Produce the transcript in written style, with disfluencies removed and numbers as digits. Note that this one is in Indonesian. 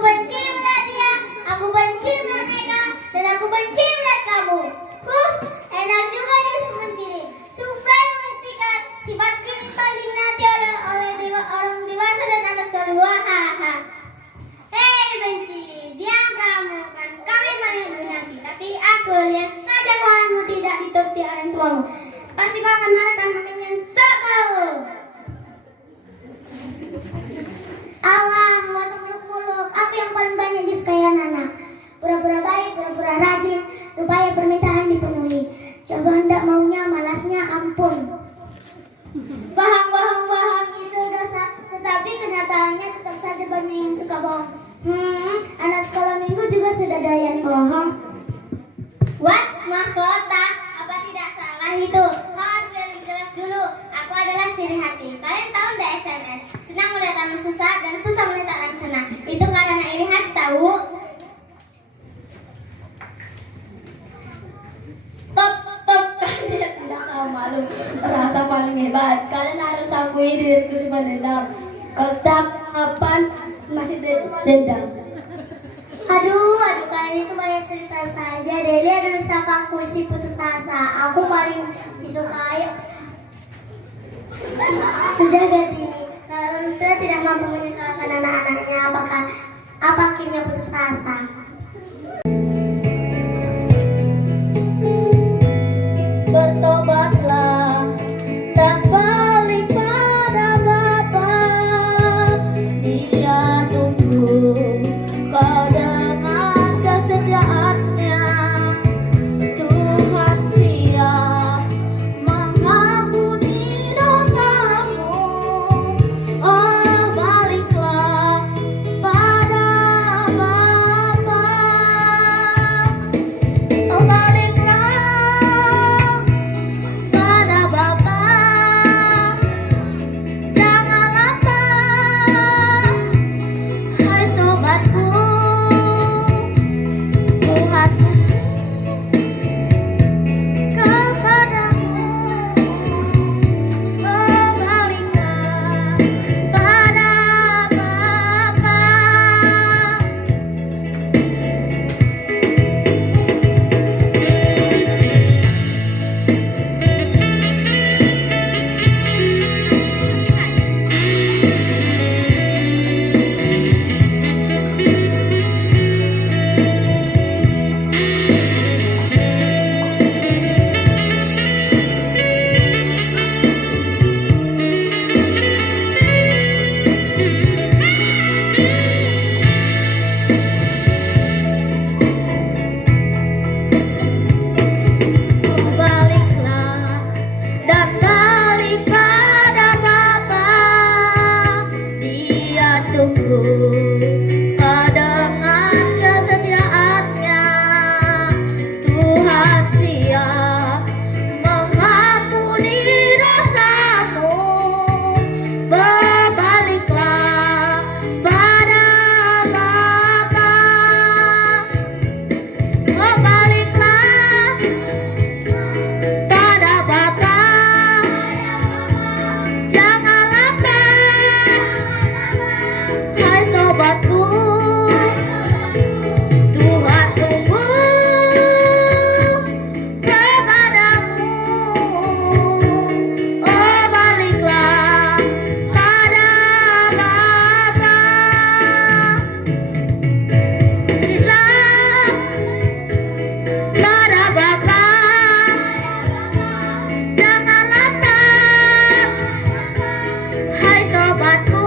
benci melihat dia, aku benci melihat mereka, dan aku benci melihat kamu. Enak juga dia menciri. Sufran membuktikan sifat genital diminati oleh orang dewasa dan anak kedua. Hei benci, diam kamu, kan kami paling berhati. Tapi aku lihat saja pohonmu tidak dituruti orang tuamu. Pasti kau akan marahkan makanya sok kamu. Allah, masa muluk-muluk, aku yang paling banyak disukai anak-anak. Pura-pura baik, pura-pura rajin, supaya permintaan dipenuhi. Coba hendak maunya, malasnya ampun. Bohong itu dosa, tetapi kenyataannya tetap saja banyak yang suka bohong. Anak sekolah minggu juga sudah doyan bohong. What's mahkota? Apa tidak salah itu? Kau harus lebih jelas dulu. Aku adalah siri hati. Kalian tahu nggak SMS? Senang melihat orang susah dan susah melihat orang senang. Itu karena iri hati tahu. Stop, kalian tidak tahu malu. Merasa paling hebat. Kalian harus akui diriku simpan dendam. Kapan masih dendam. Aduh, kalian itu banyak cerita saja. Deli adalah siapa aku si putus asa. Aku paling disukai sejagat ini. Kalau orang tua tidak mampu menyekolahkan anak-anaknya, apa akhirnya putus asa? Bertobatlah dan balik pada Bapa. Dia tunggu kau dengan kesetiaannya. Tuhan siap mengampuni dosamu. Oh baliklah pada Bapa. Oh baliklah pada Bapa. Jangan lupa, hai sobatku, Tuhan kepadamu. Oh baliklah pada Bapa. Baliklah dan balik pada Bapa. Dia tunggu kau dengan kesetiaannya. Tuhan siap mengampuni dosamu. Berbaliklah pada Bapa. Berbaliklah pada Bapa. Jangan lupa, hai sobatku, Tuhan tunggu kepadamu. Oh baliklah pada Bapa. Baliklah pada Bapa. Jangan lupa, hai sobatku,